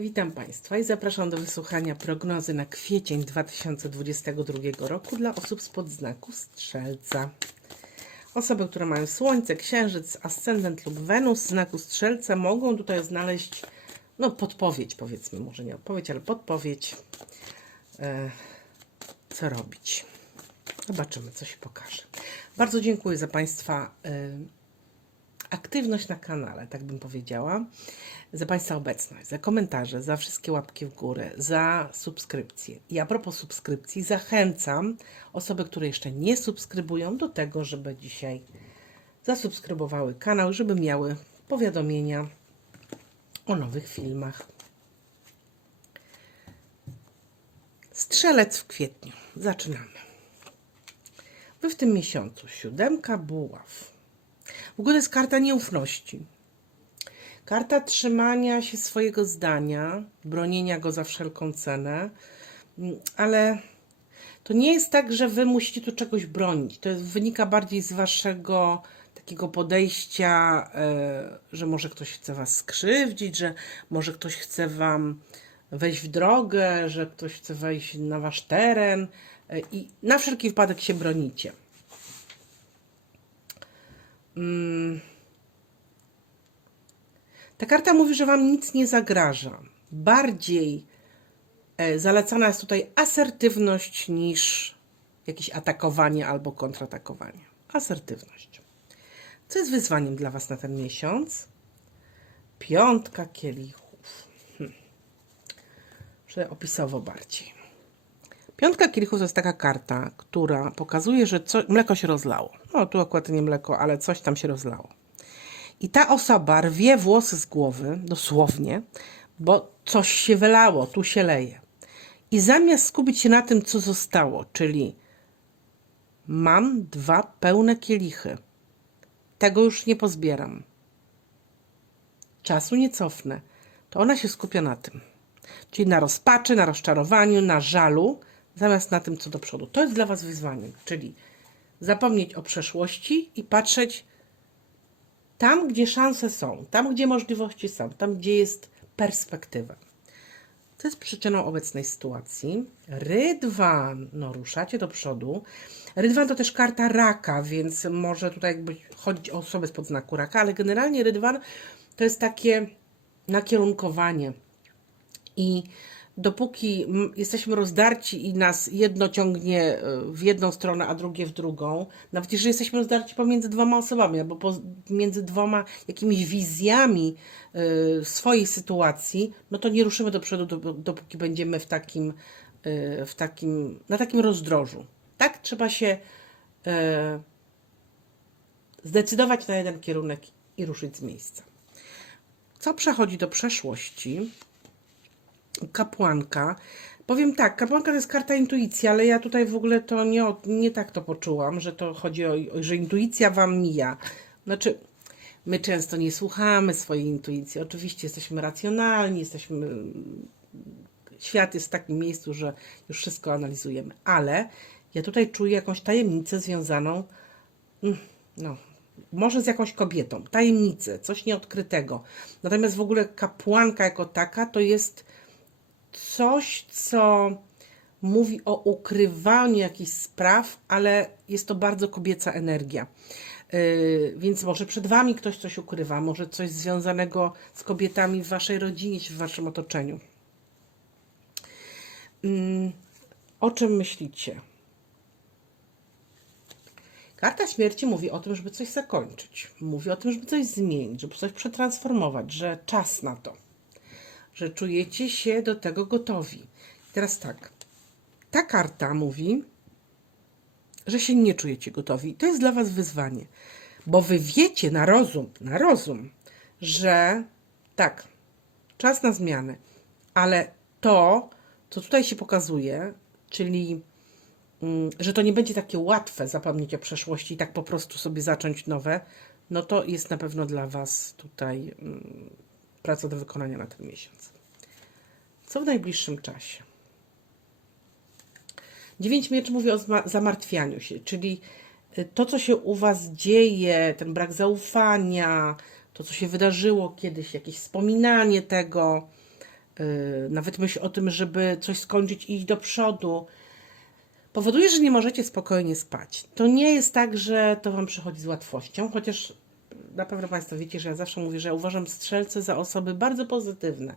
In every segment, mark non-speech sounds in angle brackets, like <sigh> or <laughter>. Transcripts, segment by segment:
Witam Państwa i zapraszam do wysłuchania prognozy na kwiecień 2022 roku dla osób spod znaku Strzelca. Osoby, które mają Słońce, Księżyc, Ascendent lub Wenus w znaku Strzelca mogą tutaj znaleźć no, podpowiedź, powiedzmy, może nie odpowiedź, ale podpowiedź, e, co robić. Zobaczymy, co się pokaże. Bardzo dziękuję za Państwa e, aktywność na kanale, tak bym powiedziała, za Państwa obecność, za komentarze, za wszystkie łapki w górę, za subskrypcje. I a propos subskrypcji, zachęcam osoby, które jeszcze nie subskrybują, do tego, żeby dzisiaj zasubskrybowały kanał, żeby miały powiadomienia o nowych filmach. Strzelec w kwietniu. Zaczynamy. Wy w tym miesiącu siódemka buław. W ogóle jest karta nieufności. Karta trzymania się swojego zdania, bronienia go za wszelką cenę, Mm, ale to nie jest tak, że wy musicie tu czegoś bronić. To wynika bardziej z waszego takiego podejścia, e, że może ktoś chce was skrzywdzić, że może ktoś chce wam wejść w drogę, że ktoś chce wejść na wasz teren e, i na wszelki wypadek się bronicie. Mm. Ta karta mówi, że Wam nic nie zagraża. Bardziej e, zalecana jest tutaj asertywność niż jakieś atakowanie albo kontratakowanie. Asertywność. Co jest wyzwaniem dla Was na ten miesiąc? Piątka kielichów. Hm. Muszę opisowo bardziej. Piątka kielichów to jest taka karta, która pokazuje, że co, mleko się rozlało. No tu akurat nie mleko, ale coś tam się rozlało. I ta osoba rwie włosy z głowy, dosłownie, bo coś się wylało, tu się leje. I zamiast skupić się na tym, co zostało, czyli mam dwa pełne kielichy, tego już nie pozbieram, czasu nie cofnę, to ona się skupia na tym. Czyli na rozpaczy, na rozczarowaniu, na żalu, zamiast na tym, co do przodu. To jest dla Was wyzwaniem, czyli zapomnieć o przeszłości i patrzeć tam, gdzie szanse są, tam, gdzie możliwości są, tam, gdzie jest perspektywa. Co jest przyczyną obecnej sytuacji? Rydwan, no ruszacie do przodu. Rydwan to też karta raka, więc może tutaj jakby chodzić o osobę spod znaku raka, ale generalnie rydwan to jest takie nakierunkowanie. I dopóki jesteśmy rozdarci i nas jedno ciągnie y, w jedną stronę, a drugie w drugą, nawet jeżeli jesteśmy rozdarci pomiędzy dwoma osobami albo pomiędzy dwoma jakimiś wizjami y, swojej sytuacji, no to nie ruszymy do przodu, dop- dopóki będziemy w takim, y, w takim, na takim rozdrożu. Tak trzeba się zdecydować na jeden kierunek i ruszyć z miejsca. Co przechodzi do przeszłości? Kapłanka. Powiem tak, kapłanka to jest karta intuicji, ale ja tutaj w ogóle to nie, nie tak to poczułam, że to chodzi o, o, że intuicja wam mija. Znaczy, my często nie słuchamy swojej intuicji. Oczywiście jesteśmy racjonalni, jesteśmy. Świat jest w takim miejscu, że już wszystko analizujemy, ale ja tutaj czuję jakąś tajemnicę związaną, mm, no, może z jakąś kobietą, tajemnicę, coś nieodkrytego. Natomiast w ogóle kapłanka jako taka to jest coś, co mówi o ukrywaniu jakichś spraw, ale jest to bardzo kobieca energia. Yy, więc może przed Wami ktoś coś ukrywa, może coś związanego z kobietami w Waszej rodzinie w Waszym otoczeniu. Ym, o czym myślicie? Karta śmierci mówi o tym, żeby coś zakończyć. Mówi o tym, żeby coś zmienić, żeby coś przetransformować, że czas na to że czujecie się do tego gotowi. Teraz tak. Ta karta mówi, że się nie czujecie gotowi. To jest dla Was wyzwanie, bo Wy wiecie na rozum, na rozum, że tak, czas na zmiany, ale to, co tutaj się pokazuje, czyli mm, że to nie będzie takie łatwe zapomnieć o przeszłości i tak po prostu sobie zacząć nowe, no to jest na pewno dla Was tutaj mm, praca do wykonania na ten miesiąc. Co w najbliższym czasie? Dziewięć mieczy mówi o zamartwianiu się, czyli y, to, co się u Was dzieje, ten brak zaufania, to, co się wydarzyło kiedyś, jakieś wspominanie tego, yy, nawet myśl o tym, żeby coś skończyć i iść do przodu, powoduje, że nie możecie spokojnie spać. To nie jest tak, że to Wam przychodzi z łatwością, chociaż na pewno Państwo wiecie, że ja zawsze mówię, że ja uważam strzelce za osoby bardzo pozytywne.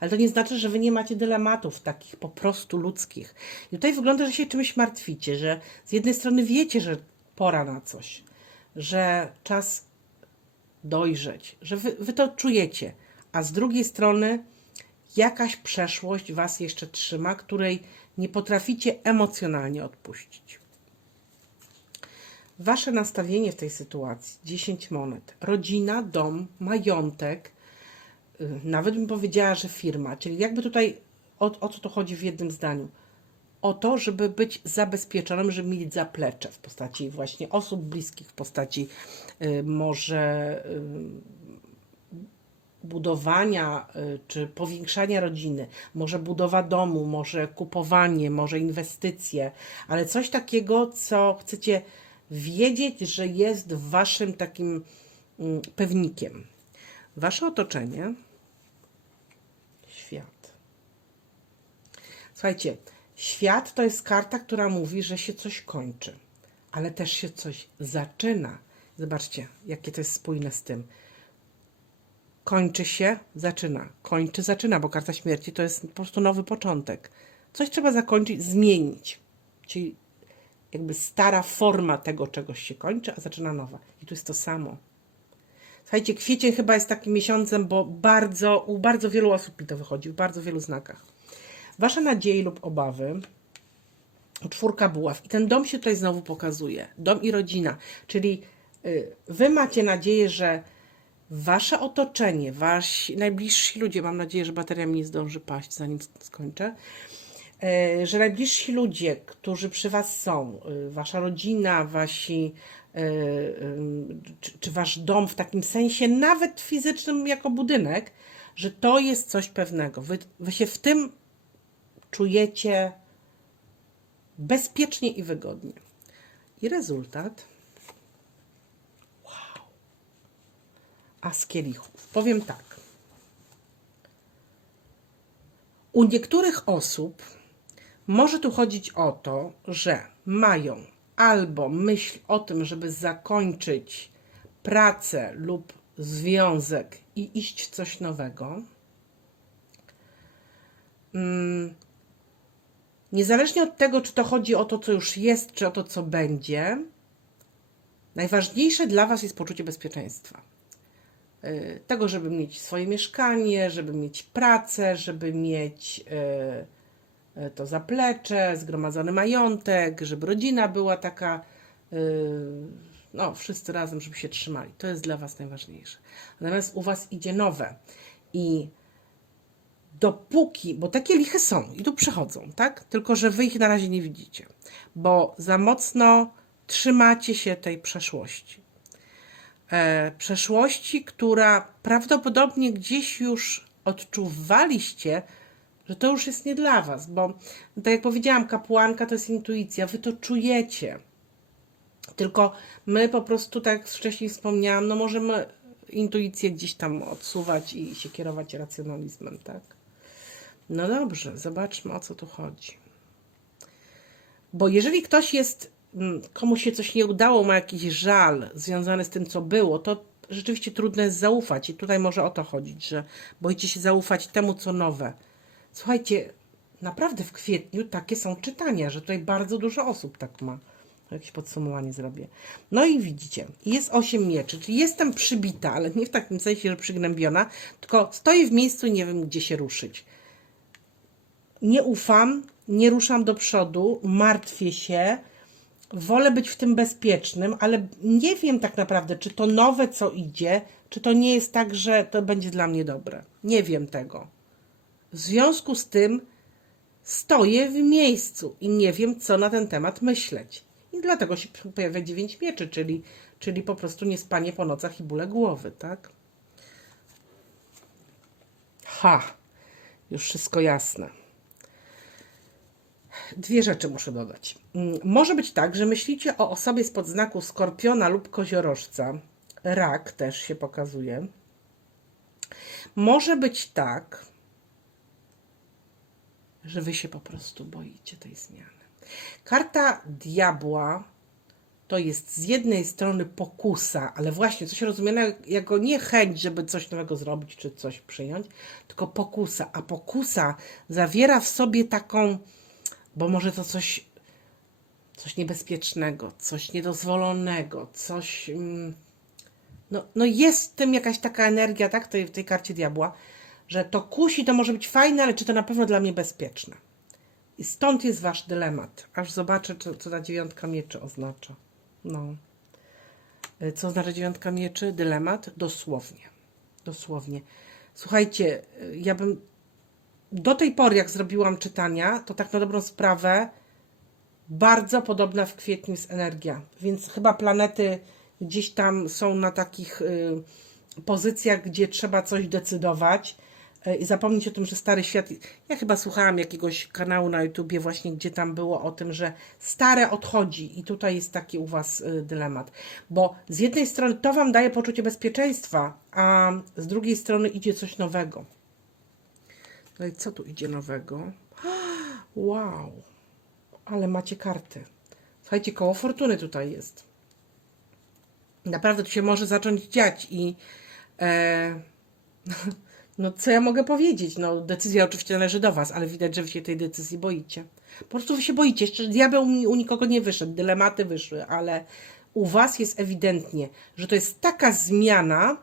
Ale to nie znaczy, że Wy nie macie dylematów takich po prostu ludzkich. I tutaj wygląda, że się czymś martwicie, że z jednej strony wiecie, że pora na coś, że czas dojrzeć, że wy, wy to czujecie, a z drugiej strony jakaś przeszłość Was jeszcze trzyma, której nie potraficie emocjonalnie odpuścić. Wasze nastawienie w tej sytuacji 10 monet. Rodzina, dom, majątek, y, nawet bym powiedziała, że firma. Czyli jakby tutaj o, o co to chodzi w jednym zdaniu? O to, żeby być zabezpieczonym, żeby mieć zaplecze w postaci właśnie osób bliskich, w postaci y, może y, budowania y, czy powiększania rodziny, może budowa domu, może kupowanie, może inwestycje, ale coś takiego, co chcecie wiedzieć, że jest waszym takim mm, pewnikiem. Wasze otoczenie, świat. Słuchajcie, świat to jest karta, która mówi, że się coś kończy, ale też się coś zaczyna. Zobaczcie, jakie to jest spójne z tym. Kończy się, zaczyna. Kończy, zaczyna, bo karta śmierci to jest po prostu nowy początek. Coś trzeba zakończyć, zmienić. Czyli jakby stara forma tego czegoś się kończy, a zaczyna nowa. I tu jest to samo. Słuchajcie, kwiecień chyba jest takim miesiącem, bo bardzo, u bardzo wielu osób mi to wychodzi, w bardzo wielu znakach. Wasze nadzieje lub obawy, czwórka buław. I ten dom się tutaj znowu pokazuje. Dom i rodzina. Czyli y, wy macie nadzieję, że wasze otoczenie, wasi najbliżsi ludzie, mam nadzieję, że bateria mi nie zdąży paść, zanim skończę, że najbliżsi ludzie, którzy przy Was są, e, Wasza rodzina, Wasi, e, czy, czy Wasz dom w takim sensie, nawet fizycznym jako budynek, że to jest coś pewnego. Wy, wy się w tym czujecie bezpiecznie i wygodnie. I rezultat. Wow. A z kielichów. Powiem tak. U niektórych osób może tu chodzić o to, że mają albo myśl o tym, żeby zakończyć pracę lub związek i iść coś nowego. Mm, niezależnie od tego, czy to chodzi o to, co już jest, czy o to, co będzie, najważniejsze dla Was jest poczucie bezpieczeństwa. Y, tego, żeby mieć swoje mieszkanie, żeby mieć pracę, żeby mieć. E, to zaplecze, zgromadzony majątek, żeby rodzina była taka, e, no, wszyscy razem, żeby się trzymali. To jest dla Was najważniejsze. Natomiast u Was idzie nowe. I dopóki, bo takie lichy są i tu przychodzą, tak? Tylko, że Wy ich na razie nie widzicie, bo za mocno trzymacie się tej przeszłości. E, przeszłości, która prawdopodobnie gdzieś już odczuwaliście, że to już jest nie dla was, bo tak jak powiedziałam, kapłanka to jest intuicja, wy to czujecie. Tylko my po prostu, tak jak wcześniej wspomniałam, no możemy intuicję gdzieś tam odsuwać i się kierować racjonalizmem, tak? No dobrze, zobaczmy o co tu chodzi. Bo jeżeli ktoś jest, mm, komuś się coś nie udało, ma jakiś żal związany z tym, co było, to rzeczywiście trudno jest zaufać. I tutaj może o to chodzić, że boicie się zaufać temu, co nowe Słuchajcie, naprawdę w kwietniu takie są czytania, że tutaj bardzo dużo osób tak ma. Jakieś podsumowanie zrobię. No i widzicie, jest 8 mieczy, czyli jestem przybita, ale nie w takim sensie, że przygnębiona, tylko stoję w miejscu i nie wiem, gdzie się ruszyć. Nie ufam, nie ruszam do przodu, martwię się, wolę być w tym bezpiecznym, ale nie wiem tak naprawdę, czy to nowe, co idzie, czy to nie jest tak, że to będzie dla mnie dobre. Nie wiem tego. W związku z tym stoję w miejscu i nie wiem, co na ten temat myśleć. I dlatego się pojawia dziewięć mieczy, czyli, czyli po prostu niespanie po nocach i bóle głowy, tak? Ha, już wszystko jasne. Dwie rzeczy muszę dodać. Mm, może być tak, że myślicie o osobie spod znaku skorpiona lub koziorożca. Rak też się pokazuje. Może być tak, że wy się po prostu boicie tej zmiany. Karta diabła to jest z jednej strony pokusa, ale właśnie coś rozumiane jako nie chęć, żeby coś nowego zrobić czy coś przyjąć, tylko pokusa. A pokusa zawiera w sobie taką, bo może to coś, coś niebezpiecznego, coś niedozwolonego, coś. mm, No, no jest w tym jakaś taka energia, tak, tej, w tej karcie diabła, że to kusi, to może być fajne, ale czy to na pewno dla mnie bezpieczne? I stąd jest wasz dylemat. Aż zobaczę, co, co ta dziewiątka mieczy oznacza. No. Y, Co oznacza dziewiątka mieczy? Dylemat? Dosłownie. Dosłownie. Słuchajcie, y, ja bym do tej pory, jak zrobiłam czytania, to tak na dobrą sprawę bardzo podobna w kwietniu jest energia. Więc chyba planety gdzieś tam są na takich y, pozycjach, gdzie trzeba coś decydować. Y, I zapomnieć o tym, że stary świat. Ja chyba słuchałam jakiegoś kanału na YouTubie, właśnie gdzie tam było o tym, że stare odchodzi, i tutaj jest taki u Was y, dylemat. Bo z jednej strony to Wam daje poczucie bezpieczeństwa, a z drugiej strony idzie coś nowego. No i co tu idzie nowego? <gasps> Wow, ale macie karty. Słuchajcie, koło fortuny tutaj jest. Naprawdę tu się może zacząć dziać i e, <laughs> no co ja mogę powiedzieć? No decyzja oczywiście należy do Was, ale widać, że Wy się tej decyzji boicie. Po prostu Wy się boicie. Jeszcze diabeł u nikogo nie wyszedł, dylematy wyszły, ale u Was jest ewidentnie, że to jest taka zmiana,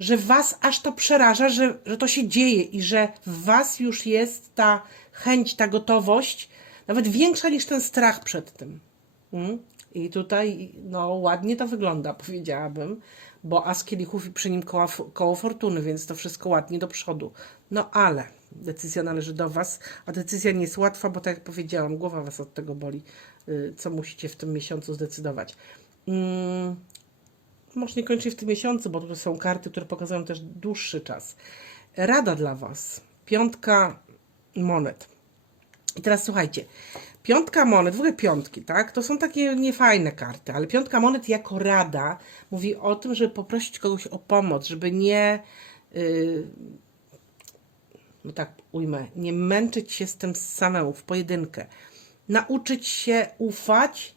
że Was aż to przeraża, że, że to się dzieje i że w Was już jest ta chęć, ta gotowość, nawet większa niż ten strach przed tym. Mm? I tutaj no, ładnie to wygląda, powiedziałabym, bo as kielichów i przy nim koło, koło fortuny, więc to wszystko ładnie do przodu. No ale decyzja należy do Was, a decyzja nie jest łatwa, bo tak jak powiedziałam, głowa Was od tego boli, y, co musicie w tym miesiącu zdecydować. Mm, może niekoniecznie w tym miesiącu, bo tu są karty, które pokazują też dłuższy czas. Rada dla Was. Piątka monet. I teraz słuchajcie. Piątka monet, w ogóle piątki, tak? To są takie niefajne karty, ale piątka monet jako rada mówi o tym, żeby poprosić kogoś o pomoc, żeby nie. Yy, no tak ujmę, nie męczyć się z tym samemu w pojedynkę. Nauczyć się ufać,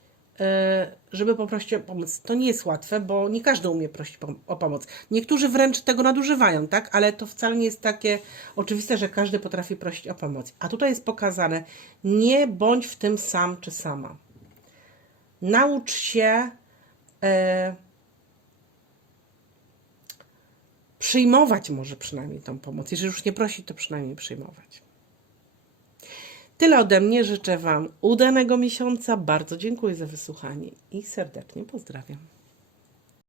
żeby poprosić o pomoc. To nie jest łatwe, bo nie każdy umie prosić o pomoc. Niektórzy wręcz tego nadużywają, tak? Ale to wcale nie jest takie oczywiste, że każdy potrafi prosić o pomoc. A tutaj jest pokazane, nie bądź w tym sam czy sama. Naucz się e, przyjmować może przynajmniej tą pomoc. Jeżeli już nie prosić, to przynajmniej przyjmować. Tyle ode mnie. Życzę Wam udanego miesiąca. Bardzo dziękuję za wysłuchanie i serdecznie pozdrawiam.